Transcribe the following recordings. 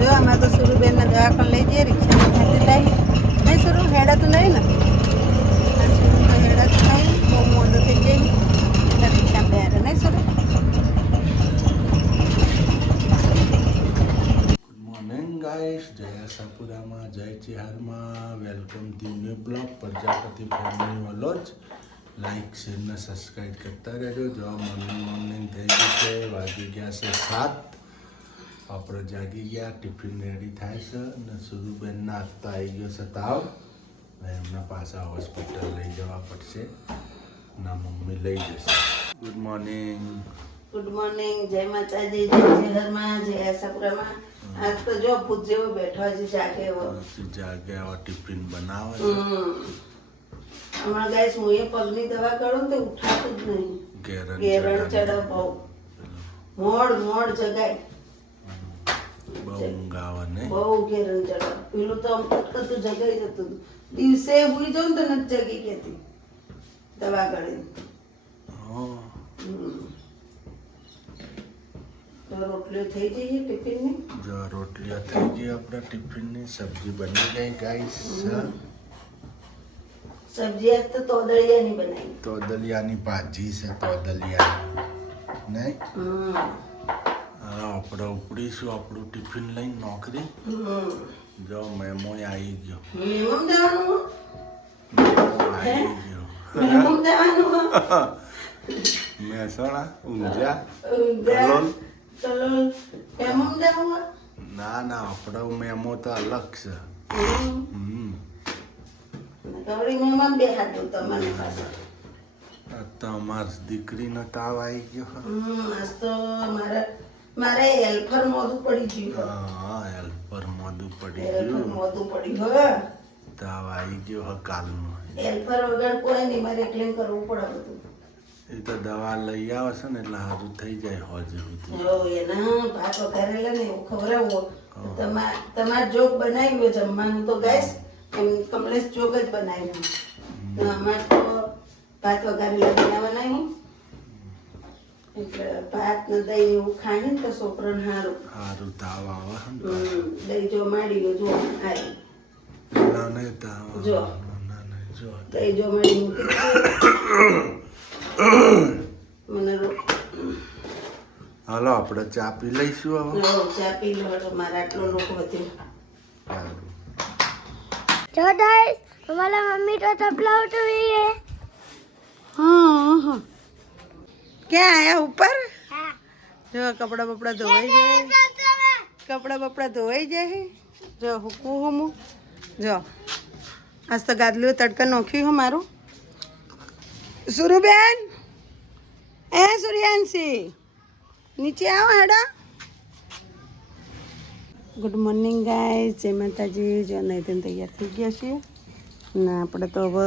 જો આમાં તો સુરુબેનના દવાખાને લઈ જઈએ રિક્ષા ખાતી લાવી નહીં સુરુ હેડાતું નહીં ને સુરુ તો હેડાતું નહીં બહુ મોડો થઈ જાય એટલે રિક્ષા બેરે નહીં સુરુ મોર્નિંગ ગાઈસ જય આશાપુરામાં જય ચિહારમાં welcome the new blog Prajapati family vlog like share ને સબસ્ક્રાઈબ કરતા રહેજો જો મોર્નિંગ થઈ ગયું છે વાગી ગયા છે 7 આપણે જાગી ગયા ટિફિન રેડી થાય છે અને સુરુબેન નાસ્તા આવી ગયો છે તાવ એમના પાછા હોસ્પિટલ લઈ જવા પડશે ના મમ્મી લઈ જશે ગુડ મોર્નિંગ જય માતાજી જય ચિહારમાં જય આશાપુરામાં આજ તો જો ભૂત જેવો બેઠો છે જાગે એવો ટિફિન બનાવે હમણાં ગાઈસ હું એ પગની દવા કરું તો ઉઠાતું જ નહીં ગેરણ ચડે બહુ મોડ જગાય બહુ ઊંઘ આવે ને બહુ ગેરણ ચડે પેલું તો આમ કટકતું જગાઈ જતું દિવસે હુઈ જાઉં તો નથી જગી કેતી દવા કરી તો રોટલીઓ થઈ જઈએ ટિફિનની જો રોટલીઓ થઈ ગઈ આપણા ટિફિનની સબ્જી બની ગઈ ગાઈસ સબ્જી આજ તો તોદળિયાની બનાવી તોદલિયાની ભાજી છે તોદલિયા નહીં આપણે ઉપડીશું આપણું ટિફિન લઈને નોકરી જો મેમો આવી ગયો મેમમ દેવાનું આવી ગયો મેમમ દેવાનું મહેસાણા ઊંઝા ચલો મેમમ દેવાનું ના આપણો મેમો તો અલગ છે કવડી મેમમ બે હાથ દો તમને પાસે તમારી દીકરીનો તાવ આવી ગયો આજ તો મારે હેલ્પર મોઢું પડી ગયું હા હેલ્પર મોઢું પડી હેલ્પર ગયું મોઢું પડી ગયું તાવ આવી ગયો હ કાલનો હેલ્પર વગર કોઈ નહીં મારે એકલે કરવું પડે બધું એ તો દવા લઈ આવે છે ને એટલે સારું થઈ જાય હોજે એના ભાત વઘારેલા ને એવું ખવડાવો તમારે જોગ બનાવ્યો જમવાનું તો ગાઈસ એમ કમલેશ જોગ જ બનાવ્યું અમારે તો ભાત વઘારેલા બનાવવાના નહીં એટલે ભાત ને દહીં એવું ખાઈને તો છોકરાને સારું તાવ આવે દહીં જો માડી ગયો જો આવી નહીં તાવ જો જો દહીં જો માડી મૂકી મને હાલો આપણે ચા પી લઈશું હવે ચા પી લો મારે આટલો લોટ વધ્યો जो गाइस हमारा मम्मी तो तबला उठ रही है हाँ क्या आया ऊपर हाँ जो कपड़ा बपड़ा धोई जाए कपड़ा बपड़ा धोई जाए जो हुकू हूँ હું જો આજ તો ગાદલું તડકા નોખ્યું હું મારું સુરુબેન એ સૂર્યાંશી નીચે આવો હેડા ગુડ મોર્નિંગ ગાઈસ જય માતાજી જો નહીં તૈયાર થઈ ગયા છીએ ને આપણે તો હવે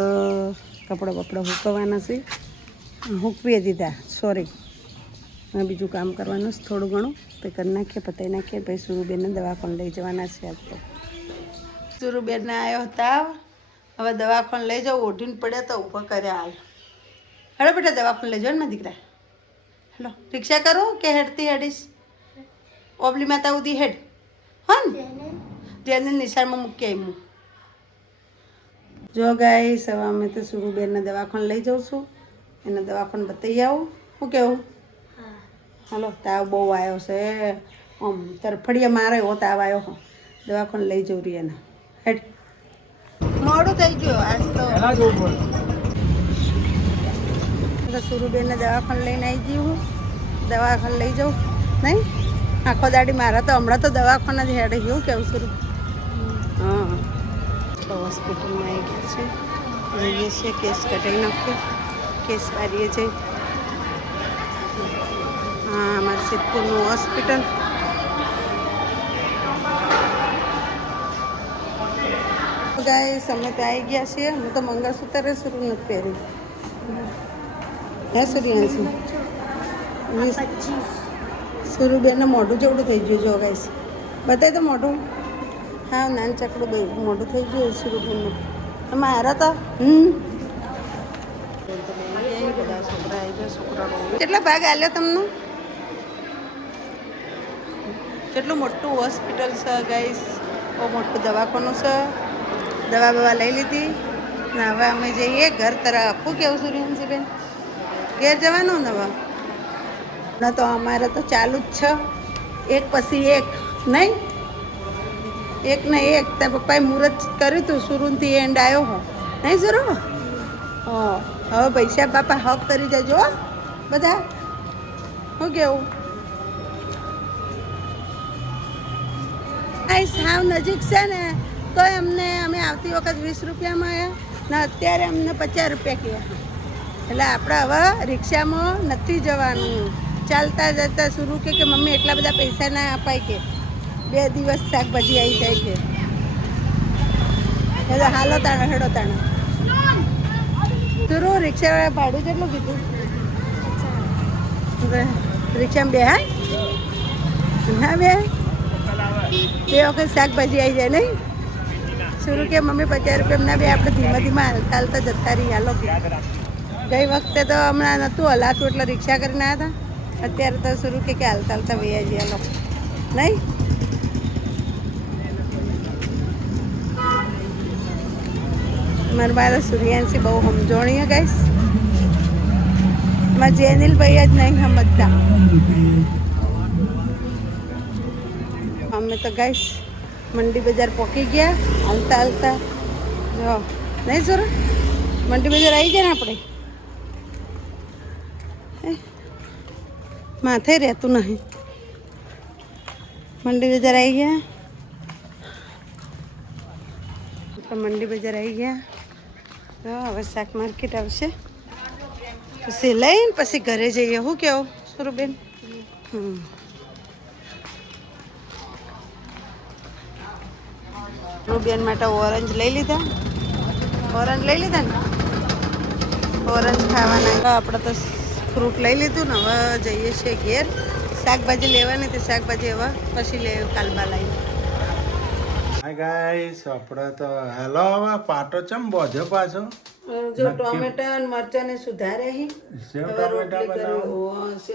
કપડાં બપડા હૂકવવાના છે હૂકવી દીધા સોરી હવે બીજું કામ કરવાનું છે થોડું ઘણું તો કરી નાખીએ પતાવી નાખીએ પછી સુરુબેનને દવાખાને લઈ જવાના છે આજ તો સુરુબેનને આવ્યો તાવ હવે દવાખાને લઈ જાઓ ઓઢીને પડ્યા તો ઊભો કર્યા હાલ હેડો બેટા દવાખાને લઈ જાઓ ને દીકરા હેલો રિક્ષા કરું કે હેડતી હેડીશ ઓબલી માતા ઉધી હેડ હા ને જેને નિશાળમાં મૂકી આવી હું જો ગાઈસ હવે અમે તો સુરુબેનને દવાખાને લઈ જાઉં છું એને દવાખાને બતાવી આવું શું કેવું હાલો તાવ બહુ આવ્યો છે આમ તરફડિયા મારે એવો તાવ આવ્યો હો દવાખાને લઈ જવું રહી એને હેડ મોડું થઈ ગયું આજ તો સુરુબેનને દવાખાને લઈને આવી ગઈ હું દવાખાને લઈ જાઉં નહીં આખો દાડી મારા તો હમણાં તો દવાખાના જ હેડે ગયું કેવું સુરુ હા તો હોસ્પિટલમાં આવી ગયા છે જઈએ છીએ કેસ કઢાવી નાખીએ કેસ વારીએ જઈ હા અમારા સિદ્ધપુરનું હોસ્પિટલ ગાઈસ અમે તો આવી ગયા છીએ હું તો મંગળસૂત્ર શરૂ નથી પહેર્યું હે સૂર્યાંશી સુરુબેનને મોઢું જેવડું થઈ ગયું જો ગાઈસ બતાય તો મોઢું હા નાન ચકડું મોઢું થઈ ગયું સુરુબેનનું મારા તો બધા છોકરા આવી ગયા છોકરા કેટલા ભાગ આલ્યો તમને કેટલું મોટું હોસ્પિટલ છે ગાઈસ, બહુ મોટું દવાખાનું છે. દવા બવા લઈ લીધી ને હવે અમે જઈએ ઘર તરફ. શું કેવું સૂર્યવંશીબેન? ઘેર જવાનું ને હવે? ના તો અમારે તો ચાલુ જ છે, એક પછી એક. નહીં, એક ને એક. તાર પપ્પાએ મુહૂર્ત કર્યું હતું, શરૂથી એન્ડ આવ્યો હો. નહીં સુરો? હા, હવે પૈસા બાપા હક કરી જજો હો બધા. શું કેવું? આ સાવ નજીક છે ને તો અમને અમે આવતી વખત 20 રૂપિયામાં આવ્યા ને અત્યારે અમને 50 રૂપિયા કહ્યા. એટલે આપણે હવે રિક્ષામાં નથી જવાનું, ચાલતા જતા શરૂ કે મમ્મી એટલા બધા પૈસા ના અપાય કે 2 દિવસ શાકભાજી આવી જાય કે. એટલે હાલો તાણે હેડો તાણે. શરૂ રિક્ષાવાળા ભાડું કેટલું કીધું? રિક્ષામાં બે હા ના બે વખત શાકભાજી આવી જાય નહીં? શરૂ કે મમ્મી 50 રૂપિયા ના બે આપણે ધીમા ધીમા હાલતા હાલતા જતા રહી. હાલો ગઈ વખતે તો હમણાં નહોતું હલાતું એટલે રિક્ષા કરીને આવ્યા હતા. અત્યારે તો શરૂ કે હાલતા હાલતા વૈયા જઈએ. હાલો નહીં? મારા સૂર્યાંશી બહુ સમજોણીએ ગાઈશ. મારા જેનિલભાઈ જ નહીં સમજતા. અમે તો ગાઈશ મંડી બજાર પહોંચી ગયા હાલતા હાલતા. જો નહીં સુર, મંડી બજાર આવી ગયા ને આપણે. માથે રહેતું નહીં. મંડી બજાર આવી ગયા, મંડી બજાર આવી ગયા. હવે શાક માર્કેટ આવશે પછી લઈને પછી ઘરે જઈએ. શું કેવું સુરુબેન? રૂબેન માટે ઓરેન્જ લઈ લીધા. ઓરેન્જ લઈ લીધા ને? ઓરેન્જ ખાવાના. આપણે તો ફ્રૂટ લઈ લીધું ને હવે જઈએ છીએ ઘેર. શાકભાજી લેવાની તે શાકભાજી હવે પછી લે કાલબા લાવી. હાય ગાઈસ, આપણે તો હેલો. હવે પાટો ચમ બોધ્યો પાછો? જો ટોમેટા અને મરચા ને સુધારે હી. સેવ હવે ટમેટા બનાવો.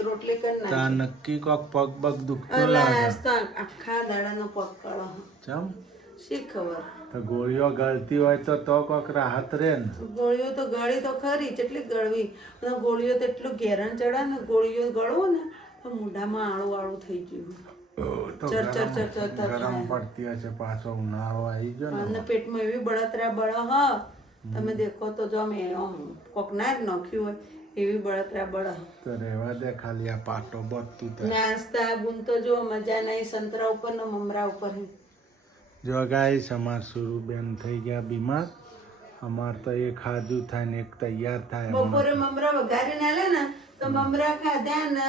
રોટલી કરી તા નાખી. નક્કી કોક પગ પગ દુખતો અલા, લાગે. આજ તો આખા દાડાનો પગ કાળો. ચમ શી ખબર? તો ગોળીઓ ગળતી હોય તો કોક રાહત રહે ને. ગોળીઓ તો ગળી તો ખરી, કેટલી ગળવી. અને ગોળીઓ તો એટલું ઘેરણ ચડા ને, ગોળીઓ ગળવો ને તો મોઢામાં આળું આળું થઈ ગયું. તો ચર ચર ચર ચર ચર ગરમ થાય. પડતી હશે, પાછો ઉનાળો આવી ગયો અને ને. પેટમાં એવી બળતરા બળ હ. તમે દેખો તો જો અમે આમ કોક ના જ નાખ્યું હોય એવી બળતરા બળ. તો રહેવા દે, ખાલી આ પાટો બધતું તો. નાસ્તા બુન તો જો મજા નહીં. સંતરા ઉપર ને મમરા ઉપર. જો ગાઈસ, અમાર સુરુબેન થઈ ગયા બીમાર. અમાર તો એક હાજુ થાય ને એક તૈયાર થાય. બપોરે મમરા વઘારી ના લે ને તો મમરા ખાધા ને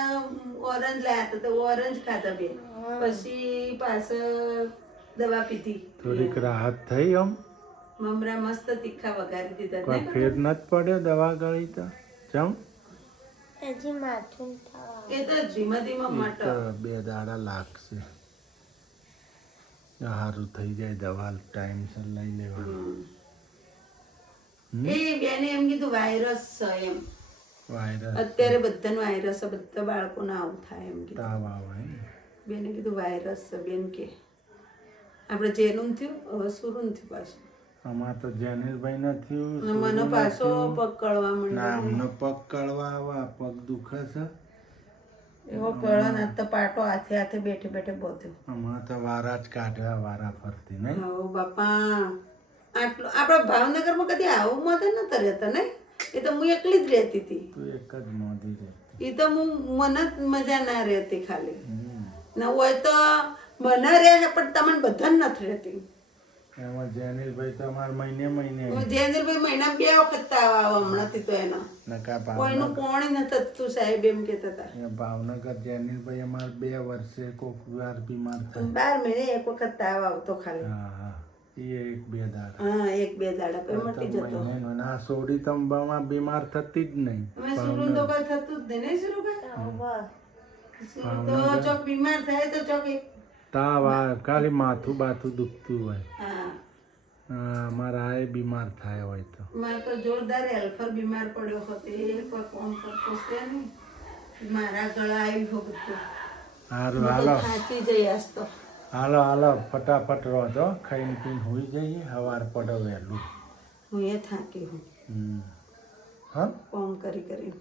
ઓરેન્જ લાયા તો ઓરેન્જ ખાધા બે. પછી પાછળ દવા પીધી. થોડીક રાહત થઈ. આમ મમરા મસ્ત તીખા વઘારી દીધા. કોઈ ફેર નથી પડ્યો દવા ગળી તો? ચમ હજી માથું થવા. એ તો ધીમા ધીમા તો મટો. 2 દાડા લાગશે. સારું થઈ જાય. દવા ટાઈમસર લઈ લેવાની. એ બેને એમ કીધું વાયરસ છે એમ. વાયરસ અત્યારે બધાને વાયરસ છે, બધા બાળકોને આવું થાય એમ કીધું. તાવ આવે ને. બેને કીધું વાયરસ છે. બેન કે આપણે જેનું થયું હવે સુરું થયું પાછું. અમાર તો જેનિલભાઈ નથી. મને પાછો પગ કળવા ના, માંડ્યો. અમને પગ કળવા આવે. પગ દુખે છે. એવો કળો ના તો પાટો હાથે હાથે બેઠે બેઠે બોધ્યો. હમણાં તો વારા જ કાઢ્યા, વારા ફરતી નહીં. હો બાપા, આટલો આપણા ભાવનગરમાં કદી આવું મત નતા રહેતા ને. એ તો હું એકલી જ રહેતી હતી. તું એક જ મોદી રહે. એ તો મને જ મજા ના રહેતી ખાલી. ના હોય તો મને રહે પણ તમને બધાને નથી રહેતી. એમાં જેનિલભાઈ તો અમાર મહિને જયેન્દ્રભાઈ મહિના 2 વખત આવે હમણાંથી તો એનો નકા કોઈનું કોણી નથી થતું. સાહેબ એમ કહેતા હતા ભાવનગર જેનિલભાઈ અમાર 2 વર્ષે કોક વાર બીમાર થાય. 12 મહિને એક વખત તાવ આવતો ખાલી. હા હા, એ 1-2 દાડા. હા, 1-2 દાડા પછી મટી જતો. મહિને ના સોડી તંબામાં બીમાર થતી જ નહીં. અમે સુરું તો કઈ થતું જ નહીં. સુરું તો ચોક બીમાર થાય તો ચોક તાવ આવે, ખાલી માથું બાથું દુખતું હોય. હા, અમારા આ બીમાર થાય હોય તો. મારે તો જોરદાર હેલ્ફર બીમાર પડ્યો હતો. એ કોઈ કોણ કરતો છે નહીં. મારા ગળા આવી બધું. સારું હું હાલો તો થાકી જઈ આજ તો. હાલો હાલો ફટાફટ રહો તો ખાઈને પીને હોઈ જઈએ સવાર પડે વહેલું. હું એ થાકી હું હા કોમ કરી કરી.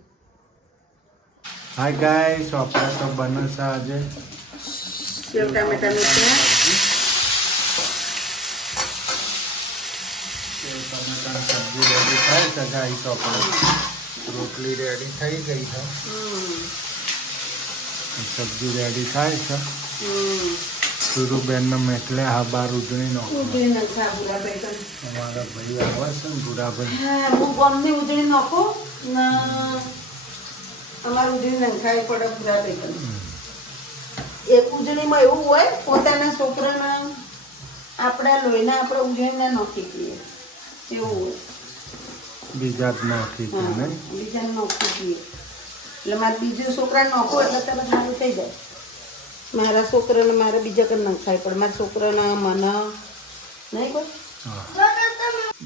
હાય ગાઈસ આપણે તો બને છે આજે સેવ ટામેટાનું શાક. સેવ ટમેટાની સબ્જી રેડી થાય છે ગાઈસ. આપણે રોટલી રેડી થઈ ગઈ છે, સબ્જી રેડી થાય છે. સુરુબેન મેટલે હબાર ઉજળી નો ઉજળી નાખા ભૂરા બેગન. અમારા ભાઈ આવે છે ને ભૂરાભાઈ. હા હું ગમની ઉજળી નાખું ને અમારે ઉજળી નાખાવી પડે ભૂરા બેગન. એક ઉજળીમાં એવું હોય પોતાના છોકરાના આપણા લોહીના આપણે ઉજળીના નાખી દઈએ એવું હોય. બીજા જ નાખી છે હા, નહીં. બીજાને નાખી દઈએ એટલે મારે બીજું છોકરાને નાખો એટલે તરત સારું થઈ જાય. મારા છોકરાને મારે બીજા કઈ નખાય પડે. મારા છોકરાના મને નહીં કોઈ.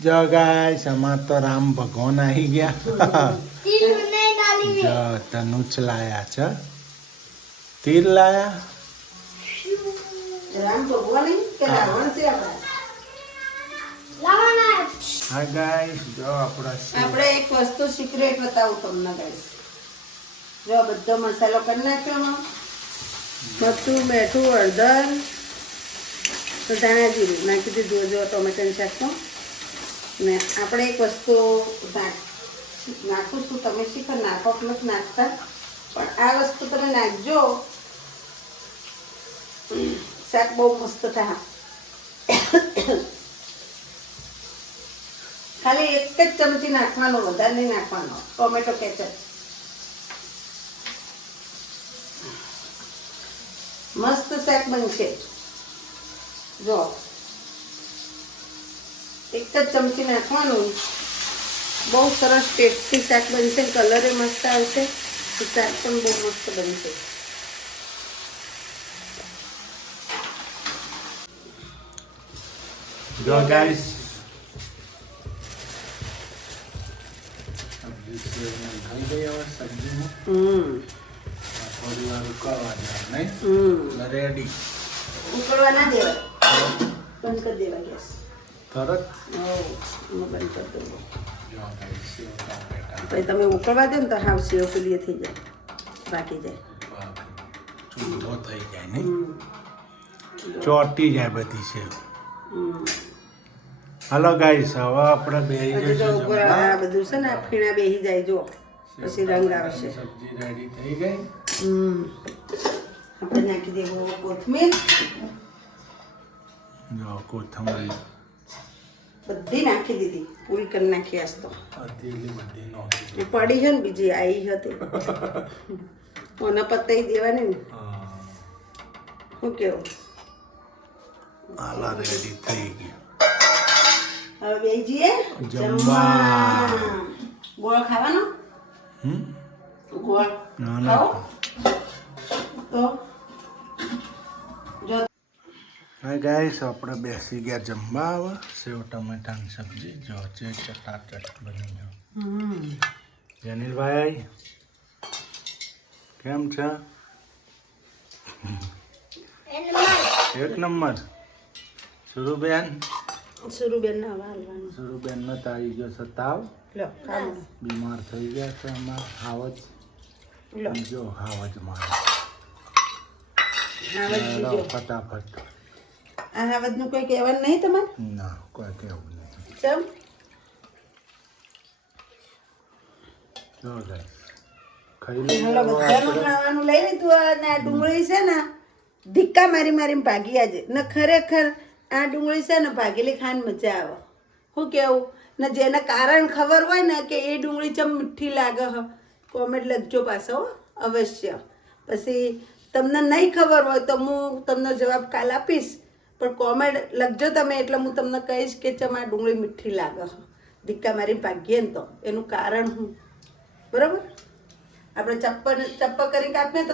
જો ગાઈસ અમાર તો રામ ભગવાન આવી ગયા. જો ધનુષ લાયા છે, તીર લાયા. રામ ભગવાન કે રાવણ છે આપણા. હા ગાઈસ જો આપણા આપણે એક વસ્તુ સિક્રેટ બતાવું તમને ગાઈસ. જો આ બધો મસાલો કરી નાખ્યો મરચું બેઠું હળદર તો ધાણા જીરું નાખી દીધું. જો ટોમેટાનું શાકમાં ને આપણે એક વસ્તુ નાખું છું. તમે શીખર નાખો કે નથી નાખતા પણ આ વસ્તુ તમે નાખજો શાક બહુ મસ્ત થાય. ખાલી એક જ ચમચી નાખવાનો, વધારે નહીં નાખવાનો. ટોમેટો કેચઅપ મસ્ત શાક બનશે. જો એક જ ચમચી નાખવાનું, બહુ સરસ ટેસ્ટી શાક બનશે. કલરે મસ્ત આવશે, શાક પણ બહુ મસ્ત બનશે. જો ગાઈસ સબ્જી ખાઈ ગઈ હવે સબ્જીમાં થોડી વાર ઉકાળવા જાય નહીં. રેડી ઉકળવા ના દેવાય, બંધ કરી દેવાય ગેસ. તરત. હું બંધ કરી દઉં. જો ગાઈસ સેવ ટામેટા પછી તમે ઉકળવા દો ને તો હાવ સેવ પેલી થઈ જાય, બાકી જાય. ચૂંધો થઈ જાય નહીં, ચોટી જાય બધી સેવ. હાલો ગાઈસ હવે આપણે બેહી હજી તો ઉપર જઈશું. આ બધું છે ને આ ફીણા બેસી જાય. જો પછી રંગ આવશે. સબ્જી રેડી થઈ ગઈ. આપણે નાખી દેવું કોથમીર. જો કોથમરી બધી નાખી દીધી, પૂરી કરી નાખી. આજ તો હથેલી બધી નાખી. એ પડી છે ને બીજી આવી હતી ઓના પતાઈ દેવાની ને. શું કેવું? આલા રેડી થઈ ગઈ. હવે બેસી જઈએ જમવા. ગોળ ખાવાનો. ગોળ ના ના ખાઓ તો જો. હા ગાઈસ આપણે બેસી ગયા જમવા. આવે સેવ ટમેટાની સબ્જી જો છે ચટાચટ બની ગયો. જનીલભાઈ કેમ છે? એક નંબર. સુરુબેન સુરુબેન ના વાલવાનું. સુરુબેન ને તારી ગયો છે તાવ, લો ખાવ બીમાર થઈ ગયા છે. અમાર હાવજ લો જો હાવજ મારે. હાવજ ચાલો બીજો. ફટાફટ. આ હાવજનું કોઈ કહેવાનું નહીં તમારે? ના કોઈ કેવું નહીં. ચમ જો ગાઈસ ખાઈ હાલો બધાનું ખાવાનું લઈ લીધું. અને આ ડુંગળી છે ને ધિક્કા મારી મારીને ભાગી આજે ને. ખરેખર આ ડુંગળી છે ને ભાગેલી ખાવાની મજા આવે. શું કેવું? ને જેને કારણ ખબર હોય ને કે એ ડુંગળી ચમ મીઠી લાગે હ, કોમેન્ટ લખજો પાછો અવશ્ય. પછી તમને નહીં ખબર હોય તો હું તમને જવાબ કાલ આપીશ, પણ કોમેન્ટ લખજો તમે એટલે હું તમને કહીશ કે ચમ આ ડુંગળી મીઠી લાગે હ. ધિક્કા મારી ભાગીએ ને તો એનું કારણ હું. બરાબર? આપણે ચપ્પા કરી કાપીએ તો